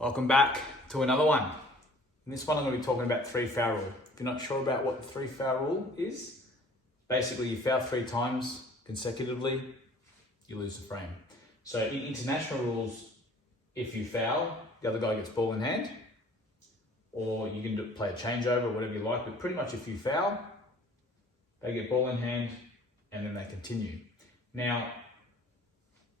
Welcome back to another one. In this one, I'm going to be talking about three foul rule. If you're not sure about what the three foul rule is, basically you foul 3 times consecutively, you lose the frame. So in international rules, if you foul, the other guy gets ball in hand, or you can play a changeover or whatever you like, but pretty much if you foul, they get ball in hand and then they continue. Now,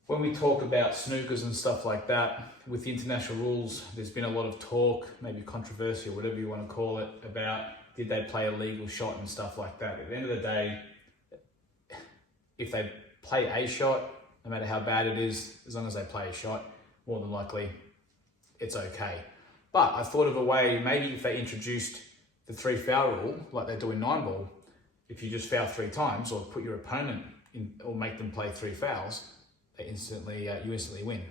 when we talk about snookers and stuff like that, with the international rules, there's been a lot of talk, maybe controversy or whatever you want to call it, about did they play a legal shot and stuff like that. At the end of the day, if they play a shot, no matter how bad it is, as long as they play a shot, more than likely it's okay. But I thought of a way, maybe if they introduced the 3 foul rule, like they do in 9-ball, if you just foul 3 times or put your opponent in, or make them play 3 fouls, you instantly win.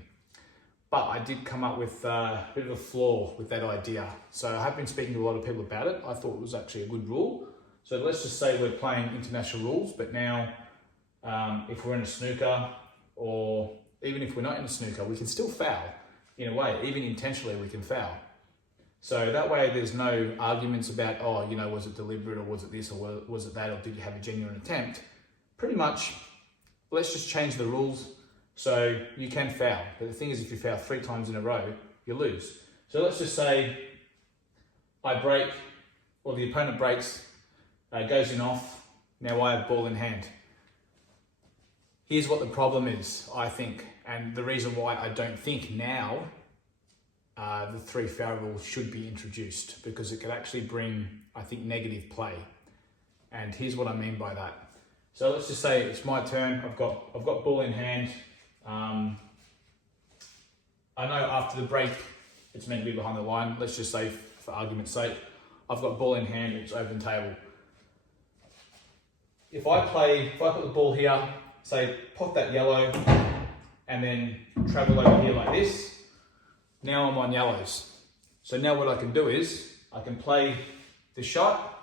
But I did come up with a bit of a flaw with that idea. So I have been speaking to a lot of people about it. I thought it was actually a good rule. So let's just say we're playing international rules, but now if we're in a snooker, or even if we're not in a snooker, we can still foul in a way. Even intentionally we can foul. So that way there's no arguments about, oh, you know, was it deliberate or was it this or was it that, or did you have a genuine attempt? Pretty much, let's just change the rules. So you can foul, but the thing is, if you foul 3 times in a row, you lose. So let's just say I break, or the opponent breaks, goes in off, now I have ball in hand. Here's what the problem is, I think, and the reason why I don't think now the 3 foul rule should be introduced, because it could actually bring, I think, negative play. And here's what I mean by that. So let's just say it's my turn, I've got ball in hand. I know after the break, it's meant to be behind the line. Let's just say, for argument's sake, I've got ball in hand, it's open table. If I put the ball here, say, pop that yellow, and then travel over here like this, now I'm on yellows. So now what I can do is, I can play the shot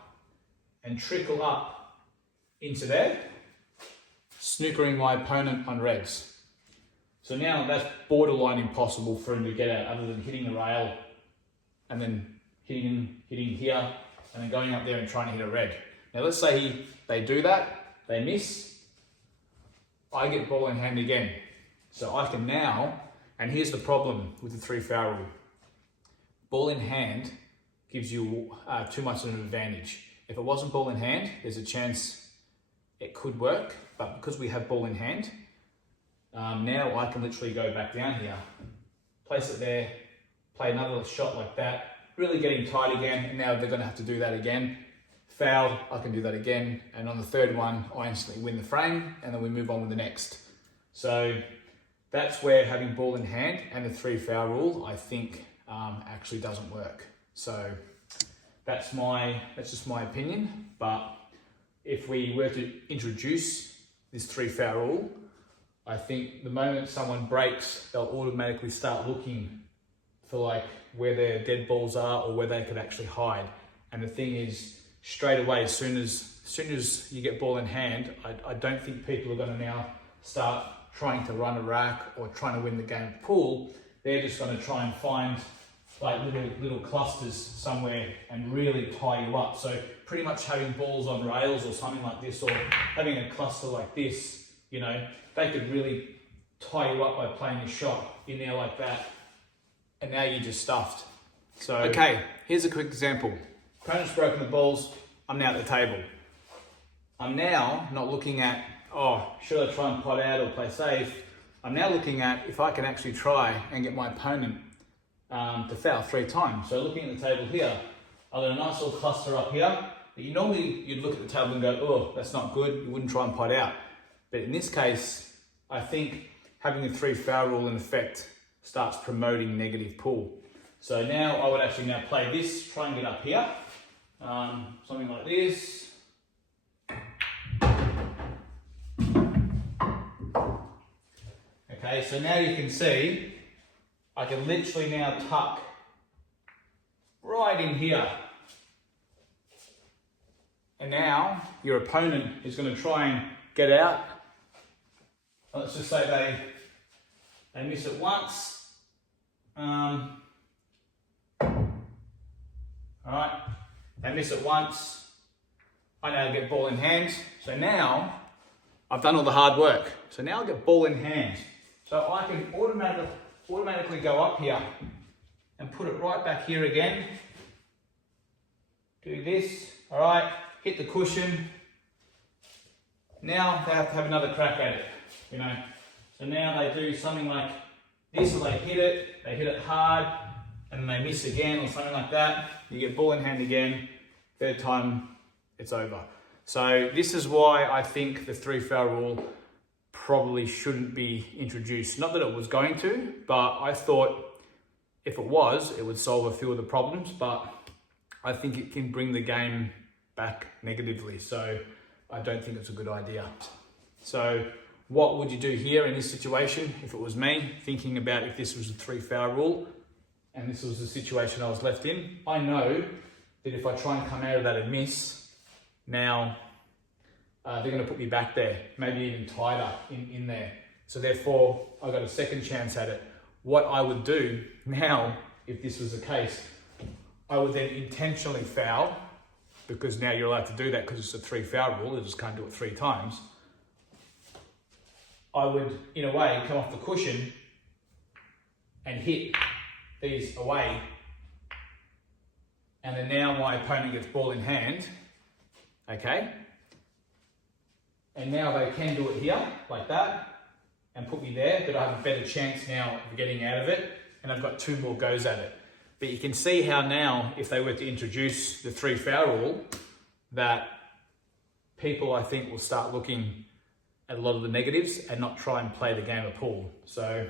and trickle up into there, snookering my opponent on reds. So now that's borderline impossible for him to get out, other than hitting the rail and then hitting here and then going up there and trying to hit a red. Now let's say they do that, they miss, I get ball in hand again. So I can now, and here's the problem with the 3 foul rule. Ball in hand gives you too much of an advantage. If it wasn't ball in hand, there's a chance it could work, but because we have ball in hand, now I can literally go back down here, place it there, play another shot like that, really getting tight again, and now they're going to have to do that again. Foul, I can do that again, and on the 3rd one, I instantly win the frame, and then we move on with the next. So that's where having ball in hand and the 3 foul rule, I think, actually doesn't work. So that's just my opinion, but if we were to introduce this 3 foul rule, I think the moment someone breaks, they'll automatically start looking for like where their dead balls are or where they could actually hide. And the thing is, straight away, as soon as you get ball in hand, I don't think people are going to now start trying to run a rack or trying to win the game pool. They're just going to try and find like little clusters somewhere and really tie you up. So pretty much having balls on rails or something like this, or having a cluster like this, you know, they could really tie you up by playing a shot in there like that, and now you're just stuffed. So, okay, here's a quick example. Opponent's broken the balls, I'm now at the table. I'm now not looking at, oh, should I try and pot out or play safe? I'm now looking at if I can actually try and get my opponent to foul 3 times. So looking at the table here, I've got a nice little cluster up here, but you'd look at the table and go, oh, that's not good, you wouldn't try and pot out. But in this case, I think having a 3 foul rule in effect starts promoting negative pull. So now I would actually now play this, try and get up here, something like this. Okay, so now you can see, I can literally now tuck right in here. And now your opponent is going to try and get out. Let's just say they miss it once, All right, they miss it once. I now get ball in hand. So now I've done all the hard work. So now I get ball in hand. So I can automatically go up here and put it right back here again. Do this, all right, hit the cushion. Now they have to have another crack at it, you know. So now they do something like this, or they hit it hard, and then they miss again, or something like that. You get ball in hand again, third time it's over. So this is why I think the 3 foul rule probably shouldn't be introduced. Not that it was going to, but I thought if it was, it would solve a few of the problems, but I think it can bring the game back negatively. So I don't think it's a good idea. So what would you do here in this situation if it was me, thinking about if this was a 3 foul rule and this was the situation I was left in? I know that if I try and come out of that and miss, now they're going to put me back there, maybe even tighter in there. So therefore, I got a second chance at it. What I would do now, if this was the case, I would then intentionally foul, because now you're allowed to do that because it's a 3 foul rule, you just can't do it 3 times. I would, in a way, come off the cushion and hit these away. And then now my opponent gets ball in hand, okay? And now they can do it here, like that, and put me there, but I have a better chance now of getting out of it, and I've got 2 more goes at it. But you can see how now, if they were to introduce the 3 foul rule, that people, I think, will start looking at a lot of the negatives and not try and play the game of pool. So,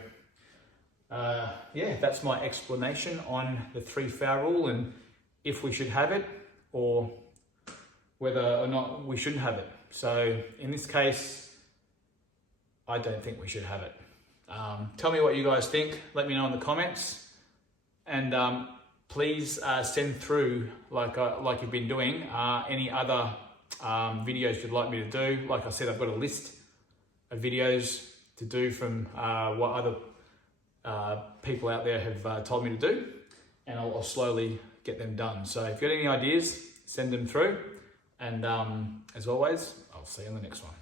yeah, that's my explanation on the 3 foul rule and if we should have it or whether or not we shouldn't have it. So in this case, I don't think we should have it. Tell me what you guys think. Let me know in the comments. And please send through, like you've been doing, any other videos you'd like me to do. Like I said, I've got a list of videos to do from what other people out there have told me to do, and I'll slowly get them done. So if you've got any ideas, send them through. And as always, I'll see you in the next one.